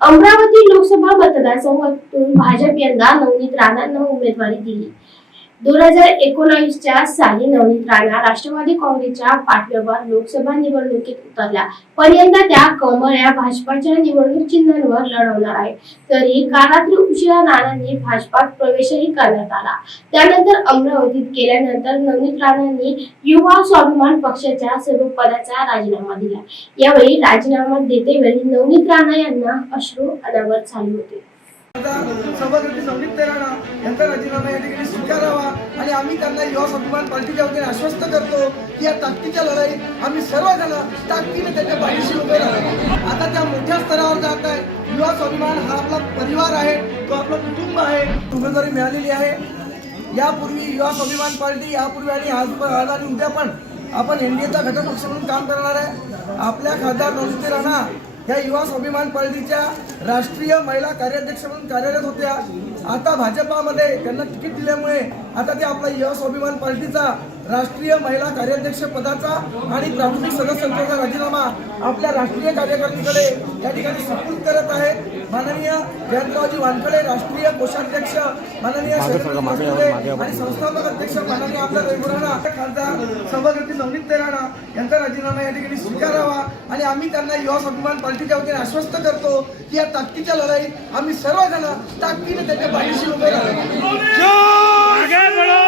अमरावती लोकसभा मतदारसंघातून भाजप यंदा नवनीत राणांना उमेदवारी दिली. दोन हजार एकोणावीसच्या साली नवनीत राणा राष्ट्रवादी काँग्रेसच्या पाठव्यावर लोकसभा निवडणुकीत उतरल्या पण यंदा त्या कमळ या भाजपाच्या निवडणूक चिन्हांवर लढवणार आहे तरी काल रात्री उशिरा राणांनी भाजपात प्रवेशही करण्यात आला. त्यानंतर अमरावतीत गेल्यानंतर नवनीत राणांनी युवा स्वाभिमान पक्षाच्या सर्व पदाचा राजीनामा दिला. यावेळी राजीनामा देतेवेळी नवनीत राणा यांना अश्रू अनावर झाले होते. सभागृती सभागृह नवनीत राणा यांचा राजीनामा या ठिकाणी स्वीकारावा आणि आम्ही त्यांना युवा स्वाभिमान पार्टीच्या वतीने आश्वस्त करतो की या ताकदीच्या लढाईत आम्ही सर्वजण ताकदीने त्यांच्या पाठीशी उभे राहतो आता त्या मोठ्या स्तरावर जात आहे. युवा स्वाभिमान हा आपला परिवार आहे तो आपलं कुटुंब आहे. उमेदवारी मिळालेली आहे यापूर्वी युवा स्वाभिमान पार्टी यापूर्वी आणि आज आज आणि उद्या पण आपण एनडीएचा घटक पक्ष म्हणून काम करणार आहे. आपल्या खासदार नवनीत राणा ह्या युवा स्वाभिमान पार्टीच्या राष्ट्रीय महिला कार्याध्यक्ष म्हणून कार्यरत होत्या. आता भाजपामध्ये त्यांना तिकीट दिल्यामुळे आता ते आपला युवा स्वाभिमान पार्टीचा राष्ट्रीय महिला कार्याध्यक्ष पदाचा आणि प्राथमिक सदस्यत्वाचा राजीनामा आपल्या राष्ट्रीय कार्यकारिणीकडे या ठिकाणी सुपूर्द करत आहेत माननीय जयंतरावजी वानखडे राष्ट्रीय कोषाध्यक्ष माननीय आणि संस्थापक अध्यक्ष माननीय आपल्या रविपुराणा खासदार सभागृह नवनीत राणा यांचा राजीनामा या ठिकाणी स्वीकारावा. आणि आम्ही त्यांना युवा स्वाभिमान पार्टीच्या वतीने आश्वस्त करतो की या ताकदीच्या लढाईत आम्ही सर्वजण ताकदीने त्याच्या पाठीशी उभे राहू. आगे बढ़ो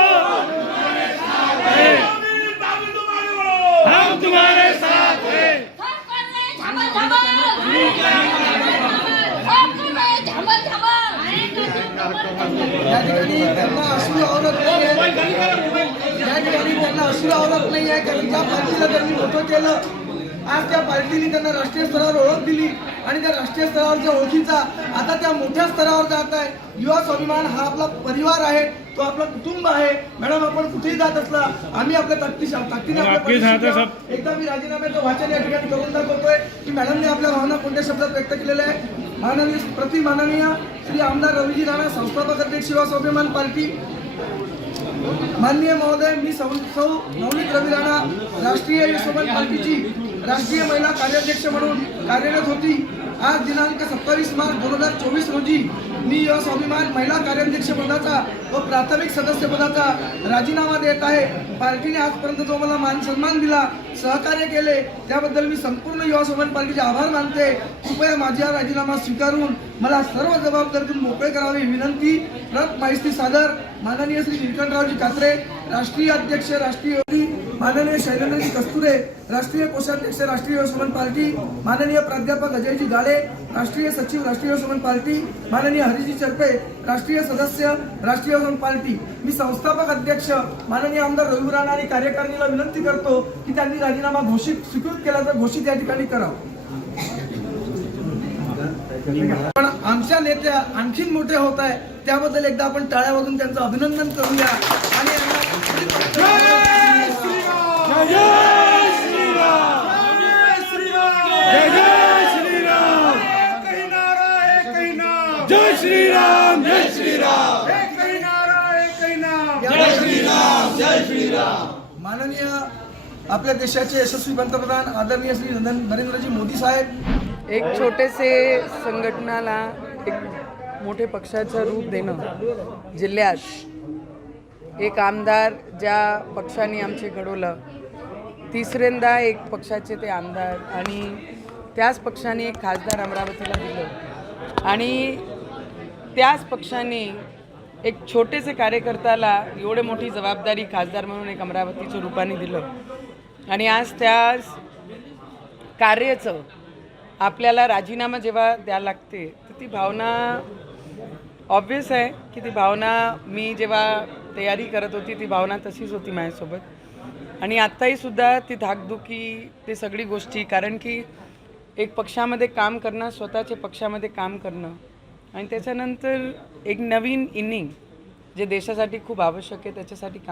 हम तुम्हारे साथ हैं। या ठिकाणी त्यांना अश्रू आवडत नाही या ठिकाणी त्यांना अश्रू आवडत नाही आहे कारण ज्या पार्टीला त्यांनी मोठं केलं आज त्या पार्टीने त्यांना राष्ट्रीय स्तरावर ओळख दिली आणि त्या राष्ट्रीय स्तरावरच्या ओळखीचा आता त्या मोठ्या स्तरावर जात आहे. युवा स्वाभिमान हा आपला परिवार आहे तो आपलं कुटुंब आहे. मॅडम आपण कुठेही जात असला आम्ही आपल्या ताकदी ताकदीने आपल्या है. एकदा मी राजीनाम्याचं वाचन या ठिकाणी करून दाखवतोय की मॅडमने आपल्या भावना कोणत्या शब्दात व्यक्त केलेल्या आहे माननीय प्रति माननीय श्री आमदार रवीजी राणा संस्थापक अध्यक्ष युवा स्वाभिमान पार्टी. माननीय महोदय मी सौ नवनीत रवी राणा राष्ट्रीय युवा स्वाभिमान पार्टीची राष्ट्रीय महिला कार्याध्यक्ष म्हणून कार्यरत होती. आज दिनांक सत्तावीस मार्च दोन हजार चोवीस रोजी मी युवा स्वाभिमान महिला कार्याध्यक्ष पदाचा व प्राथमिक सदस्य पदाचा राजीनामा देत आहे. पार्टीने आजपर्यंत जो मला मान सन्मान दिला सहकार्य केले त्याबद्दल मी संपूर्ण युवा स्वाभिमान पार्टीचे आभार मानते. कृपया माझा राजीनामा स्वीकारून मला सर्व जबाबदारीतून मोकळे करावे विनंती. प्रत माहिती सादर. माननीय श्री निलकंठरावजी कात्रे राष्ट्रीय अध्यक्ष राष्ट्रीय माननीय शैलेंद्रजी कस्तुरे राष्ट्रीय कोषाध्यक्ष राष्ट्रीय युवसमन पार्टी माननीय प्राध्यापक अजयजी गाळे राष्ट्रीय सचिव राष्ट्रीय युवसमन पार्टी माननीय हरिजी चरपे राष्ट्रीय सदस्य राष्ट्रीय युवसमन पार्टी मी संस्थापक अध्यक्ष माननीय आमदार रघु राणा आणि कार्यकारिणीला विनंती करतो की त्यांनी राजीनामा घोषित स्वीकृत केला तर घोषित या ठिकाणी करावं. पण आमच्या नेत्या आणखीन मोठे होत आहे त्याबद्दल एकदा आपण टाळ्या वाजून त्यांचं अभिनंदन करूया. आणि जय श्री राम जय नारा जय श्री राम जय श्री राम माननीय आपल्या देशाचे यशस्वी पंतप्रधान आदरणीय श्री नरेंद्रजी मोदी साहेब. एक छोटेसे संघटनाला एक मोठे पक्षाचं रूप देणं जिल्ह्यात एक आमदार ज्या पक्षाने आमचे घडवलं तिसऱ्यांदा एक पक्षाचे ते आमदार आणि त्याच पक्षाने एक खासदार अमरावतीला दिलं. आणि त्याच पक्षाने एक छोटेसे कार्यकर्त्याला एवढे मोठी जबाबदारी खासदार म्हणून एक अमरावतीच्या रूपाने दिलं. आणि आज त्या कार्याचं आपल्याला राजीनामा जेव्हा द्यायला लागते तर ती भावना ऑब्विस आहे की ती भावना मी जेव्हा तयारी करत होती ती भावना तशीच होती माझ्यासोबत. आणि आत्ताही सुद्धा ती धाकधुकी ते सगळी गोष्टी कारण की एक पक्षामध्ये काम करणं स्वतःच्या पक्षामध्ये काम करणं आणि त्याच्यानंतर एक नवीन इनिंग जे देशासाठी खूप आवश्यक आहे त्याच्यासाठी काम